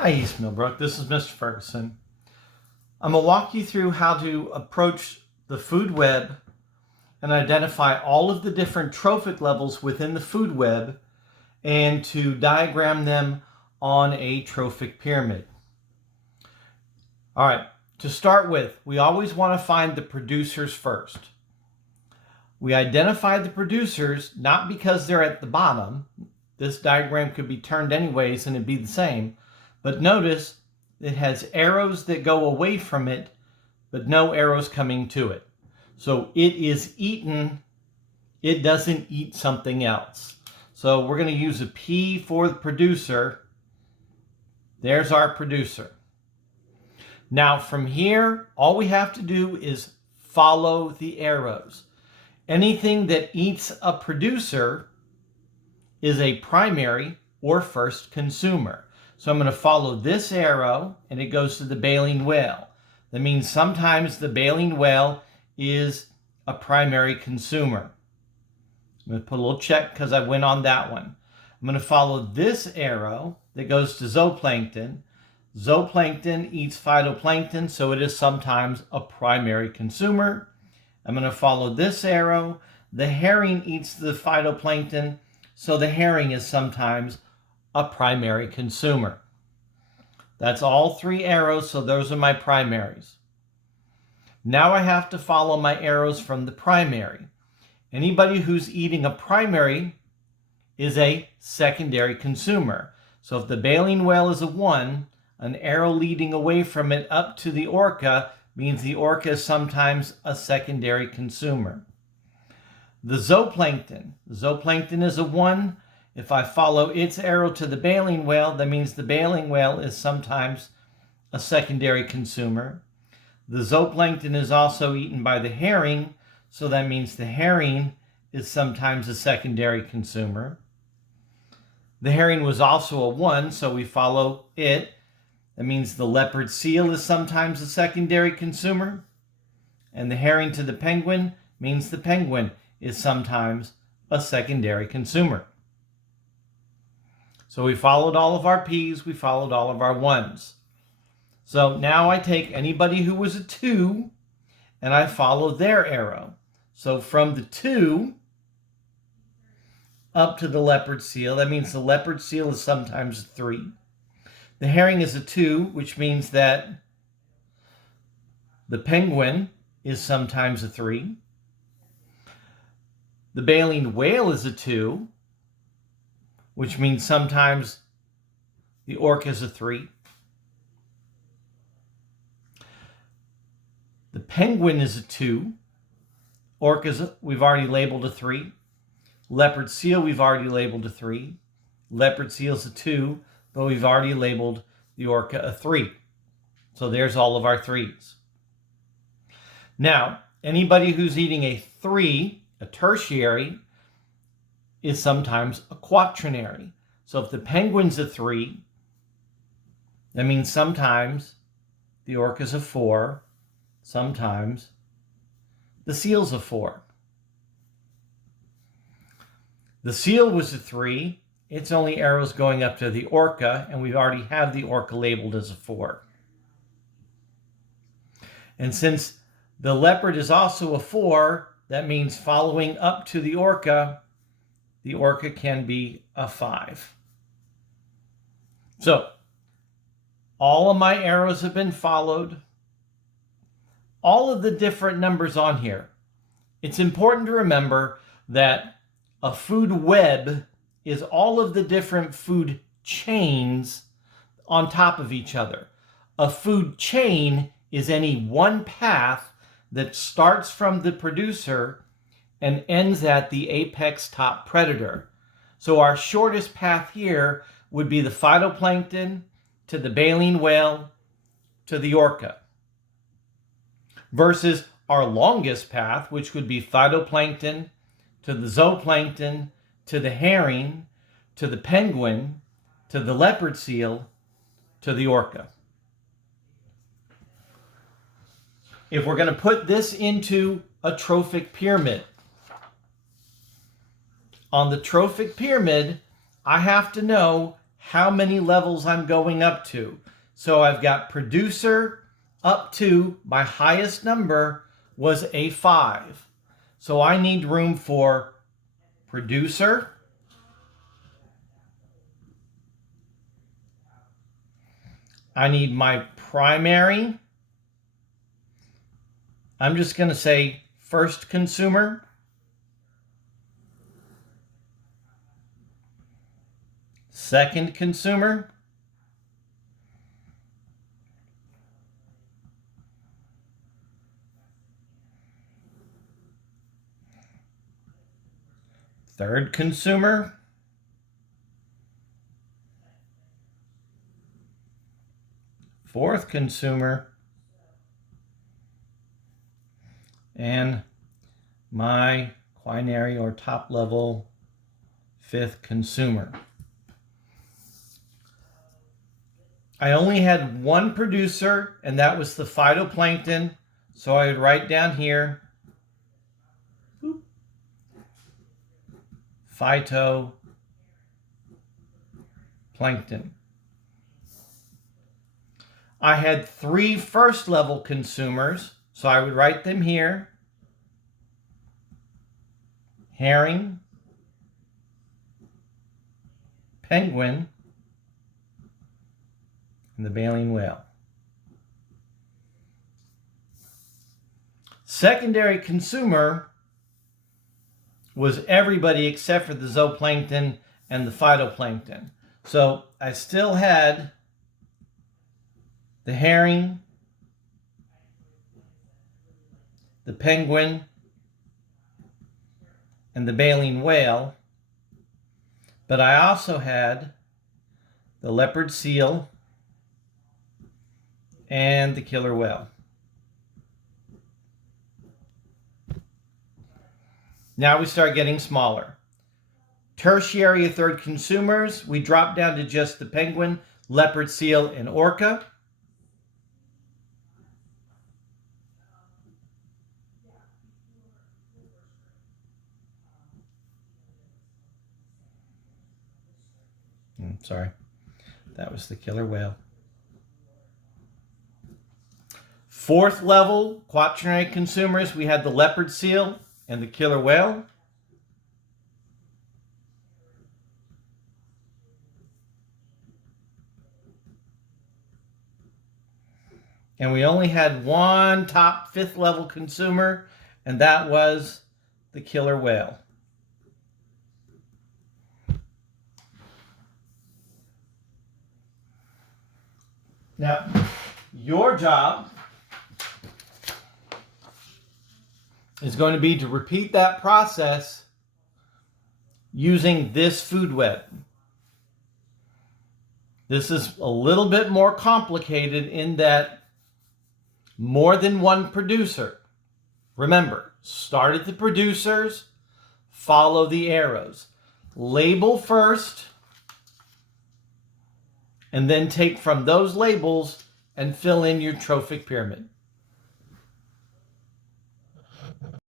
Hi, East Millbrook. This is Mr. Ferguson. I'm going to walk you through how to approach the food web and identify all of the different trophic levels within the food web and to diagram them on a trophic pyramid. All right, to start with, we always want to find the producers first. We identify the producers not because they're at the bottom. This diagram could be turned anyways and it'd be the same. But notice it has arrows that go away from it, but no arrows coming to it. So it is eaten. It doesn't eat something else. So we're going to use a P for the producer. There's our producer. Now from here, all we have to do is follow the arrows. Anything that eats a producer is a primary or first consumer. So I'm going to follow this arrow and it goes to the baleen whale. That means sometimes the baleen whale is a primary consumer. I'm going to put a little check because I went on that one. I'm going to follow this arrow that goes to zooplankton. Zooplankton eats phytoplankton, so it is sometimes a primary consumer. I'm going to follow this arrow. The herring eats the phytoplankton, so the herring is sometimes a primary consumer. That's all three arrows, so those are my primaries. Now I have to follow my arrows from the primary. Anybody who's eating a primary is a secondary consumer. So if the baleen whale is a 1, an arrow leading away from it up to the orca means the orca is sometimes a secondary consumer. The zooplankton is a 1. If I follow its arrow to the baleen whale, that means the baleen whale is sometimes a secondary consumer. The zooplankton is also eaten by the herring, so that means the herring is sometimes a secondary consumer. The herring was also a 1, so we follow it. That means the leopard seal is sometimes a secondary consumer. And the herring to the penguin means the penguin is sometimes a secondary consumer. So we followed all of our P's, we followed all of our 1s. So now I take anybody who was a 2 and I follow their arrow. So from the 2 up to the leopard seal, that means the leopard seal is sometimes a 3. The herring is a 2, which means that the penguin is sometimes a 3. The baleen whale is a 2, which means sometimes the orca is a 3. The penguin is a 2. Orcas, we've already labeled a 3. Leopard seal, we've already labeled a 3. Leopard seal's a 2, but we've already labeled the orca a 3. So there's all of our 3s. Now, anybody who's eating a 3, a tertiary, is sometimes a quaternary. So if the penguin's a 3, that means sometimes the orca's a 4, sometimes the seal's a 4. The seal was a 3, its only arrows going up to the orca, and we already have the orca labeled as a 4. And since the leopard is also a 4, that means following up to the orca can be a 5. So, all of my arrows have been followed. All of the different numbers on here. It's important to remember that a food web is all of the different food chains on top of each other. A food chain is any one path that starts from the producer and ends at the apex top predator. So our shortest path here would be the phytoplankton to the baleen whale to the orca. Versus our longest path, which would be phytoplankton to the zooplankton to the herring to the penguin to the leopard seal to the orca. If we're going to put this into a trophic pyramid, on the trophic pyramid, I have to know how many levels I'm going up to. So I've got producer up to, my highest number was a 5. So I need room for producer, I need my primary, I'm just going to say first consumer, second consumer, third consumer, fourth consumer, and my quinary or top level fifth consumer. I only had one producer, and that was the phytoplankton. So I would write down here, phytoplankton. I had 3 first level consumers, so I would write them here. Herring, penguin, and the baleen whale. Secondary consumer was everybody except for the zooplankton and the phytoplankton. So I still had the herring, the penguin, and the baleen whale, but I also had the leopard seal and the killer whale. Now we start getting smaller. Tertiary third consumers, we drop down to just the penguin, leopard seal, and orca. Sorry, that was the killer whale. Fourth level, quaternary consumers, we had the leopard seal and the killer whale. And we only had one top 5th level consumer, and that was the killer whale. Now, your job is going to be to repeat that process using this food web. This is a little bit more complicated in that more than one producer. Remember, start at the producers, follow the arrows. Label first, and then take from those labels and fill in your trophic pyramid.